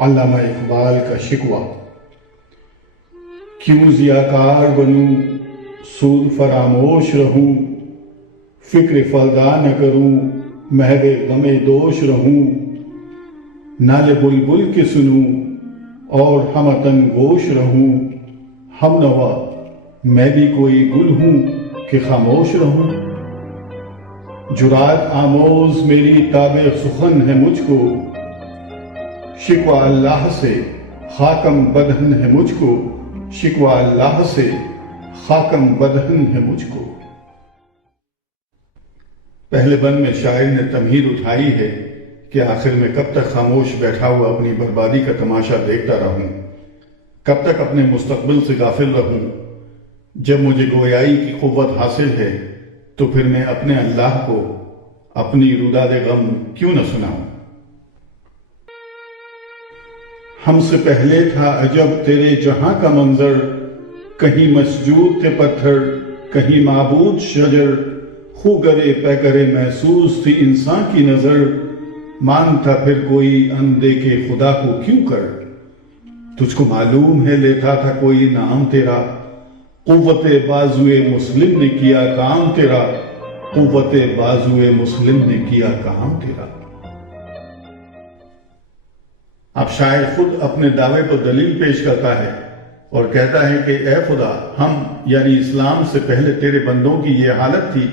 علامہ اقبال کا شکوہ۔ کیوں ضیاکار بنوں، سود فراموش رہوں، فکر فردا نہ کروں، محو غم دوش رہوں، نالے بلبل کے سنوں اور ہمتن گوش رہوں، ہم نوا میں بھی کوئی گل ہوں کہ خاموش رہوں۔ جرات آموز میری تاب سخن ہے مجھ کو، شکوہ اللہ سے خاکم بدہن ہے مجھ کو، شکوہ اللہ سے خاکم بدہن ہے مجھ کو۔ پہلے بند میں شاعر نے تمہید اٹھائی ہے کہ آخر میں کب تک خاموش بیٹھا ہوا اپنی بربادی کا تماشا دیکھتا رہوں، کب تک اپنے مستقبل سے غافل رہوں۔ جب مجھے گویائی کی قوت حاصل ہے تو پھر میں اپنے اللہ کو اپنی روداد غم کیوں نہ سناؤں۔ ہم سے پہلے تھا عجب تیرے جہاں کا منظر، کہیں مسجود تھے پتھر، کہیں معبود شجر، خو گرے پہ کرے محسوس تھی انسان کی نظر، مانتا پھر کوئی اندیکھے خدا کو کیوں کر۔ تجھ کو معلوم ہے لیتا تھا کوئی نام تیرا، قوت بازوئے مسلم نے کیا کام تیرا، قوت بازوئے مسلم نے کیا کام تیرا۔ اب شاعر خود اپنے دعوے پر دلیل پیش کرتا ہے اور کہتا ہے کہ اے خدا، ہم یعنی اسلام سے پہلے تیرے بندوں کی یہ حالت تھی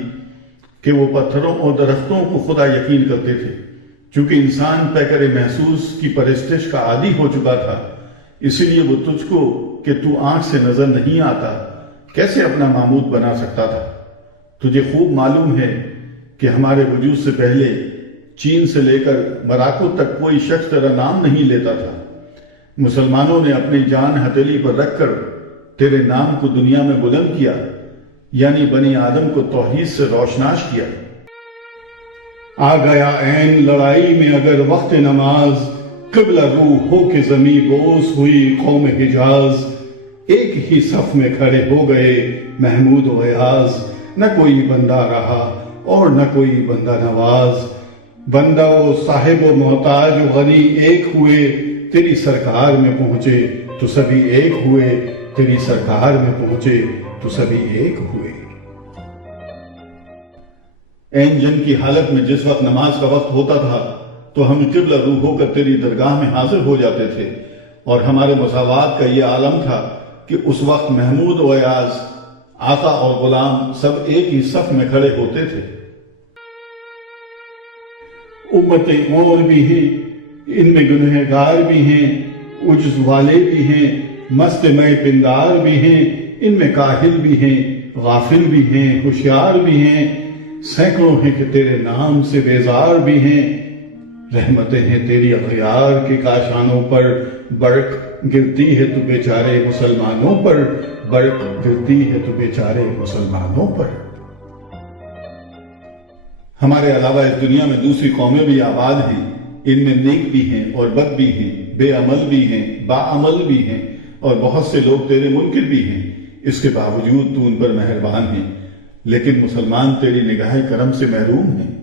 کہ وہ پتھروں اور درختوں کو خدا یقین کرتے تھے۔ چونکہ انسان پیکر محسوس کی پرستش کا عادی ہو چکا تھا، اسی لیے وہ تجھ کو کہ تو آنکھ سے نظر نہیں آتا کیسے اپنا معبود بنا سکتا تھا۔ تجھے خوب معلوم ہے کہ ہمارے وجود سے پہلے چین سے لے کر مراکو تک کوئی شخص تیرا نام نہیں لیتا تھا۔ مسلمانوں نے اپنی جان ہتھیلی پر رکھ کر تیرے نام کو دنیا میں بلند کیا، یعنی بنی آدم کو توحید سے روشناش کیا۔ آ گیا عین لڑائی میں اگر وقت نماز، قبلہ روح ہو کے زمیں بوس ہوئی قوم حجاز، ایک ہی صف میں کھڑے ہو گئے محمود و ایاز، نہ کوئی بندہ رہا اور نہ کوئی بندہ نواز، بندہ و صاحب و محتاج و غنی ایک ہوئے تیری سرکار میں پہنچے تو سبھی ایک ہوئے، تیری سرکار میں پہنچے تو سبھی ایک ہوئے۔ عین جنگ کی حالت میں جس وقت نماز کا وقت ہوتا تھا تو ہم قبلہ روح ہو کر تیری درگاہ میں حاضر ہو جاتے تھے، اور ہمارے مساوات کا یہ عالم تھا کہ اس وقت محمود و ایاز، آقا اور غلام سب ایک ہی صف میں کھڑے ہوتے تھے۔ امتیں اور بھی ہیں، ان میں گنہگار بھی ہیں، عجز والے بھی ہیں، مست میں پندار بھی ہیں، ان میں کاہل بھی ہیں، غافل بھی ہیں، ہوشیار بھی ہیں، سینکڑوں ہیں کہ تیرے نام سے بیزار بھی ہیں۔ رحمتیں ہیں تیری اغیار کے کاشانوں پر، برق گرتی ہے تو بیچارے مسلمانوں پر، برق گرتی ہے تو بیچارے مسلمانوں پر۔ ہمارے علاوہ اس دنیا میں دوسری قومیں بھی آباد ہیں، ان میں نیک بھی ہیں اور بد بھی ہیں، بے عمل بھی ہیں، با عمل بھی ہیں، اور بہت سے لوگ تیرے منکر بھی ہیں۔ اس کے باوجود تو ان پر مہربان ہے، لیکن مسلمان تیری نگاہ کرم سے محروم ہیں۔